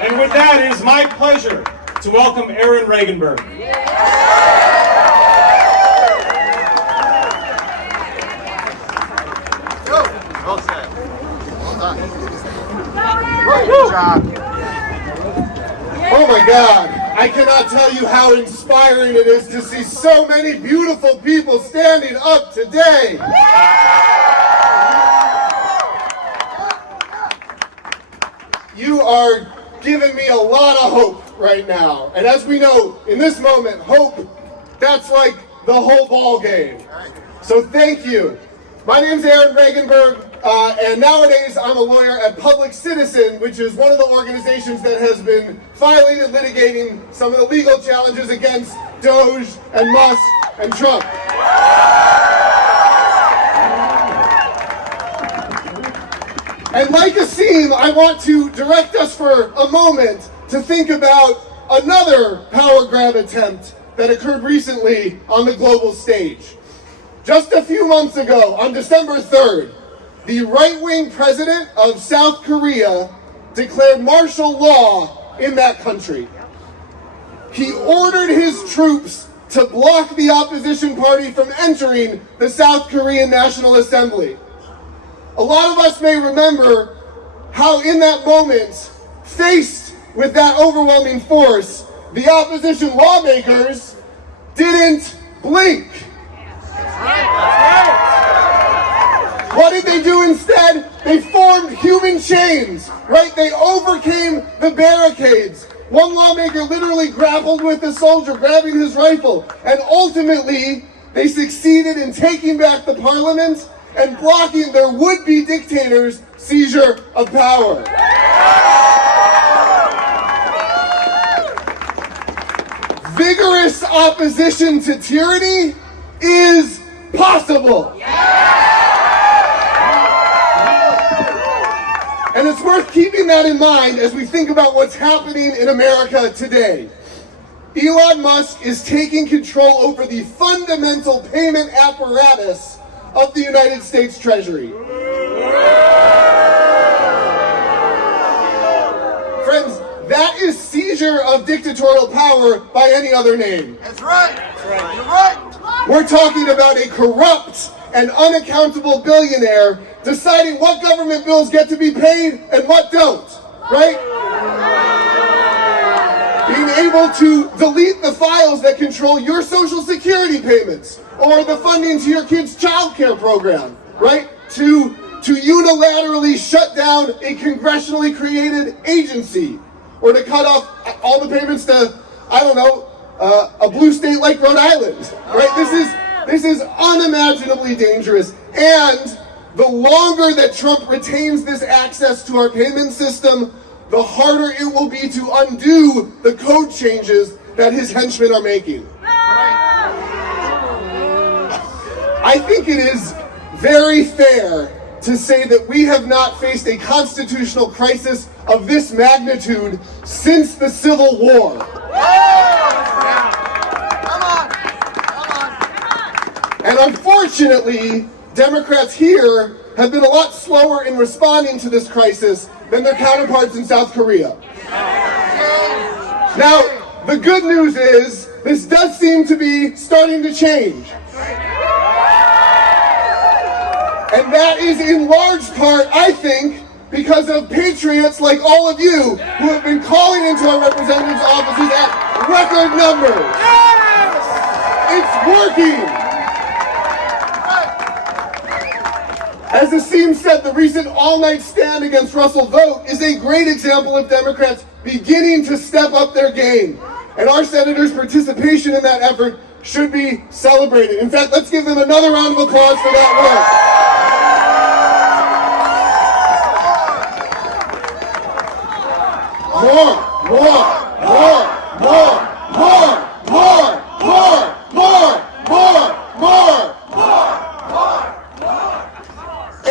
And with that, it is my pleasure to welcome Aaron Regunberg. Well said. Well done. Good job. Oh my God, I cannot tell you how inspiring it is to see so many beautiful people standing up today. You are giving me a lot of hope right now. And as we know, in this moment, hope, that's like the whole ball game. So thank you. My name's Aaron Regunberg, and nowadays I'm a lawyer at Public Citizen, which is one of the organizations that has been filing and litigating some of the legal challenges against Doge and Musk and Trump. And like Asim, I want to direct us for a moment to think about another power grab attempt that occurred recently on the global stage. Just a few months ago, on December 3rd, the right-wing president of South Korea declared martial law in that country. He ordered his troops to block the opposition party from entering the South Korean National Assembly. A lot of us may remember how in that moment, faced with that overwhelming force, the opposition lawmakers didn't blink. What did they do instead? They formed human chains, right? They overcame the barricades. One lawmaker literally grappled with a soldier, grabbing his rifle, and ultimately they succeeded in taking back the parliament and blocking their would-be dictators' seizure of power. Vigorous opposition to tyranny is possible. And it's worth keeping that in mind as we think about what's happening in America today. Elon Musk is taking control over the fundamental payment apparatus of the United States Treasury. Friends, that is seizure of dictatorial power by any other name. That's right. That's right. You're right. We're talking about a corrupt and unaccountable billionaire deciding what government bills get to be paid and what don't, right? Being able to delete the files that control your Social Security payments or the funding to your kid's childcare program, right? To unilaterally shut down a congressionally created agency or to cut off all the payments to, I don't know, a blue state like Rhode Island, right? This is unimaginably dangerous, and the longer that Trump retains this access to our payment system, the harder it will be to undo the code changes that his henchmen are making. I think it is very fair to say that we have not faced a constitutional crisis of this magnitude since the Civil War. And unfortunately, Democrats here have been a lot slower in responding to this crisis than their counterparts in South Korea. Now, the good news is, this does seem to be starting to change. And that is in large part, I think, because of patriots like all of you who have been calling into our representatives' offices at record numbers. It's working. As Asim said, the recent all-night stand against Russell vote is a great example of Democrats beginning to step up their game. And our senators' participation in that effort should be celebrated. In fact, let's give them another round of applause for that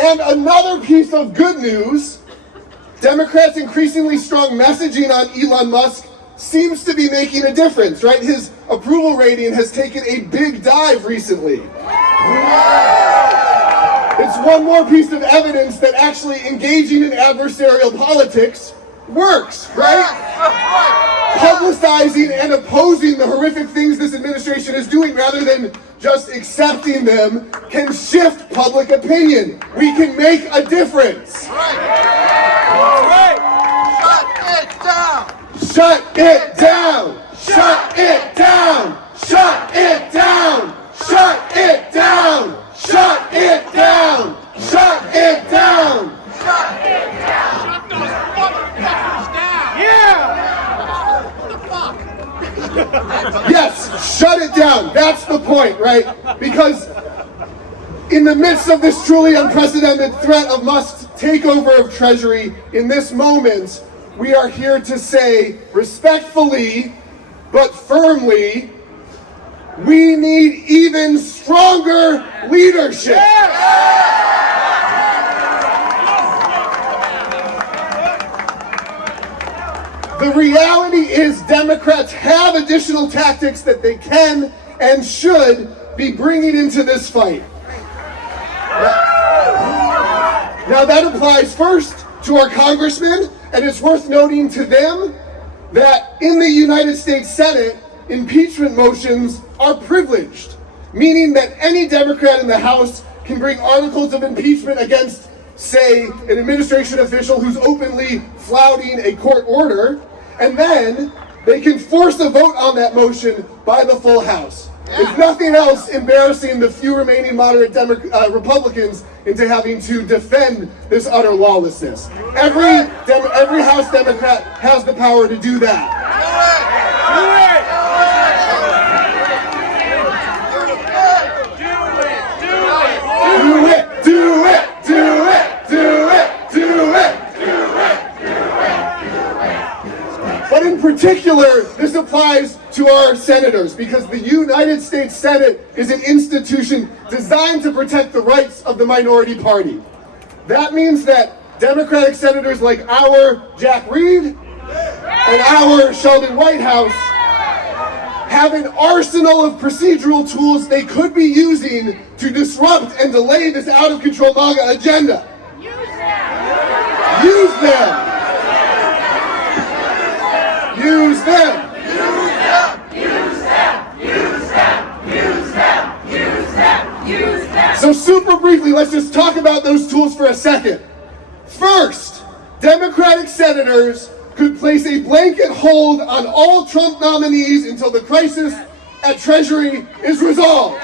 And another piece of good news, Democrats' increasingly strong messaging on Elon Musk seems to be making a difference, right? His approval rating has taken a big dive recently. It's one more piece of evidence that actually engaging in adversarial politics works, right? Publicizing and opposing the horrific things this administration is doing rather than just accepting them can shift public opinion. We can make a difference. Shut it down! Shut it down! Shut it down! Shut it down! Shut it down! Shut it down! Shut it down! Shut those motherfuckers down! Yeah! What the fuck? Yes, shut it down. That's the point, right? Because in the midst of this truly unprecedented threat of Musk's takeover of Treasury, in this moment, we are here to say respectfully but firmly, we need even stronger leadership. The reality is Democrats have additional tactics that they can and should be bringing into this fight. Now that applies first to our congressmen, and it's worth noting to them that in the United States Senate, impeachment motions are privileged, meaning that any Democrat in the House can bring articles of impeachment against, say, an administration official who's openly flouting a court order, and then they can force a vote on that motion by the full House. If nothing else, embarrassing the few remaining moderate Republicans into having to defend this utter lawlessness. Every House Democrat has the power to do that. Do it! Do it! Do it! Do it! Do it! But in particular, this applies to our senators because the United States Senate is an institution designed to protect the rights of the minority party. That means that Democratic senators like our Jack Reed and our Sheldon Whitehouse have an arsenal of procedural tools they could be using to disrupt and delay this out-of-control MAGA agenda. Use them! Use them! So super briefly, let's just talk about those tools for a second. First, Democratic senators could place a blanket hold on all Trump nominees until the crisis at Treasury is resolved.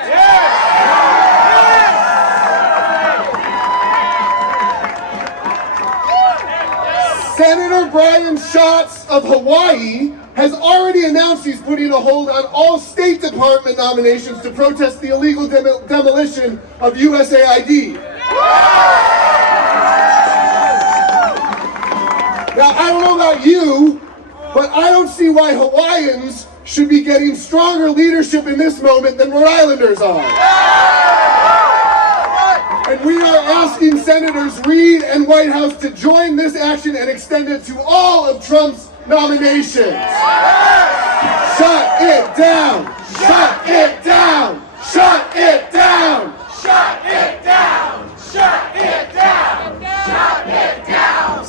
Senator Brian Schatz of Hawaii has already announced he's putting a hold on all State Department nominations to protest the illegal demolition of USAID. Now, I don't know about you, but I don't see why Hawaiians should be getting stronger leadership in this moment than Rhode Islanders are. And we are asking Senators Reid and Whitehouse to join this action and extend it to all of Trump's nominations. Shut it down! Shut it down! Shut it down! Shut it down! Shut it down! Shut it down!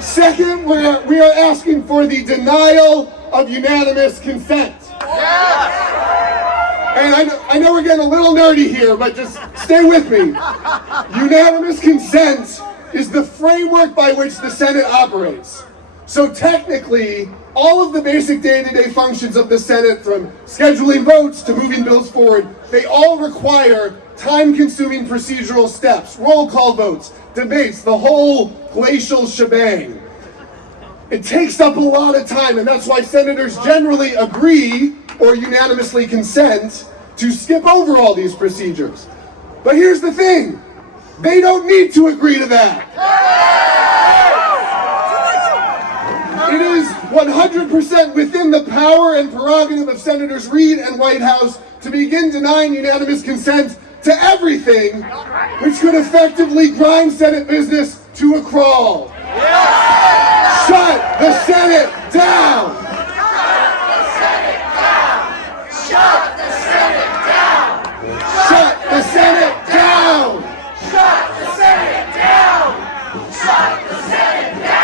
Second, we are asking for the denial of unanimous consent. And I know we're getting a little nerdy here, but just stay with me. Unanimous consent is the framework by which the Senate operates. So technically, all of the basic day-to-day functions of the Senate, from scheduling votes to moving bills forward, they all require time-consuming procedural steps, roll call votes, debates, the whole glacial shebang. It takes up a lot of time, and that's why senators generally agree or unanimously consent to skip over all these procedures. But here's the thing, they don't need to agree to that. It is 100% within the power and prerogative of Senators Reid and Whitehouse to begin denying unanimous consent to everything, which could effectively grind Senate business to a crawl. Shut the Senate down! Shut the Senate down! Shut the Senate down! Shut the Senate down! Shut the Senate down!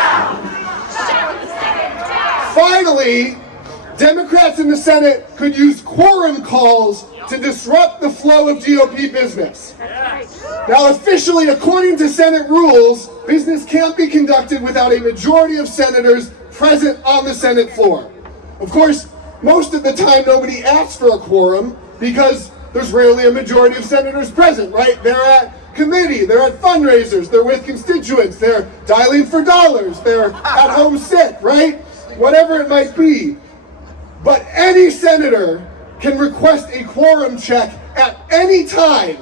Finally, Democrats in the Senate could use quorum calls to disrupt the flow of GOP business. Now, officially, according to Senate rules, business can't be conducted without a majority of senators present on the Senate floor. Of course, most of the time nobody asks for a quorum because there's rarely a majority of senators present, right? They're at committee, they're at fundraisers, they're with constituents, they're dialing for dollars, they're at home sick, right? Whatever it might be. But any senator can request a quorum check at any time,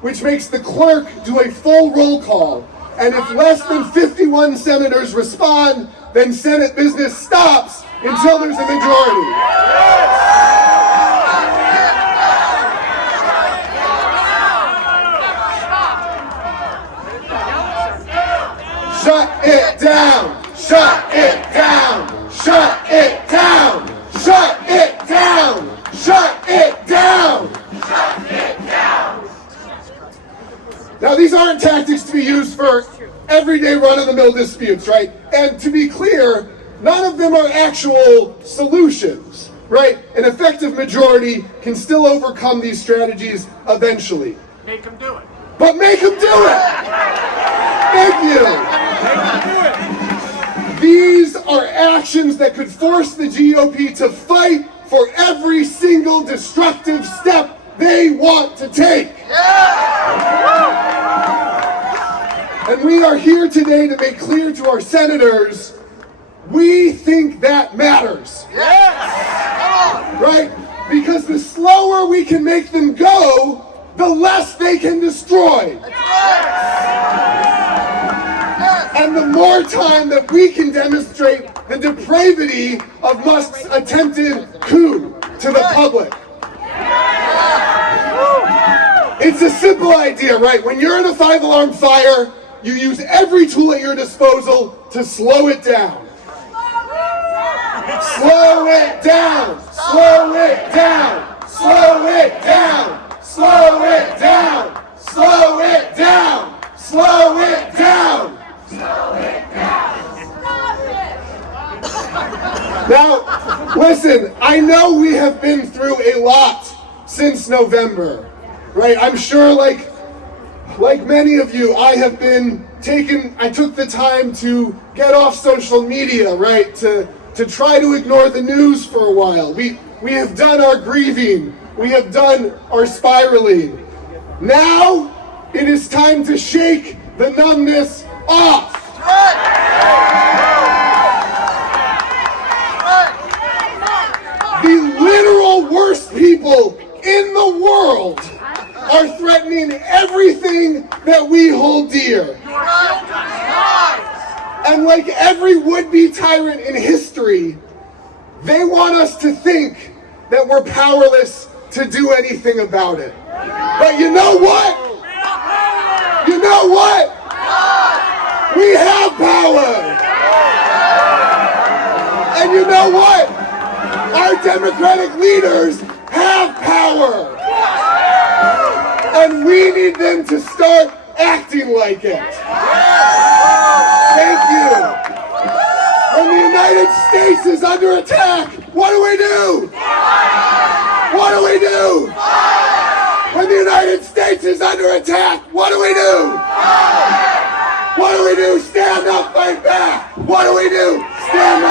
which makes the clerk do a full roll call. And if less than 51 senators respond, then Senate business stops until there's a majority. Shut it down! Shut it down! Shut it down! Shut it down! Shut it down! Shut it down! Now, these aren't tactics to be used for everyday run-of-the-mill disputes, right? And to be clear, none of them are actual solutions, right? An effective majority can still overcome these strategies eventually. Make them do it. But make them do it! Thank you! These are actions that could force the GOP to fight for every single destructive step they want to take. And we are here today to make clear to our senators, we think that matters. Right? Because the slower we can make them go, the less they can destroy. And the more time that we can demonstrate the depravity of Musk's attempted coup to the public. It's a simple idea, right? When you're in a 5-alarm fire, you use every tool at your disposal to slow it down. Slow it down! Slow it down! Slow it down! Slow it down! Slow it down! Slow it down! Slow it down! Now, listen, I know we have been through a lot since November, right? I'm sure like many of you, I took the time to get off social media, right? To try to ignore the news for a while. We have done our grieving. We have done our spiraling. Now, it is time to shake the numbness off. The literal worst people in the world are threatening everything that we hold dear. And like every would-be tyrant in history, they want us to think that we're powerless to do anything about it. But you know what? You know what? We have power! And you know what? Our democratic leaders have power! And we need them to start acting like it. Thank you. When the United States is under attack, what do we do? What do we do? When the United States is under attack, what do we do? What do we do? Stand up, fight back. What do we do? Stand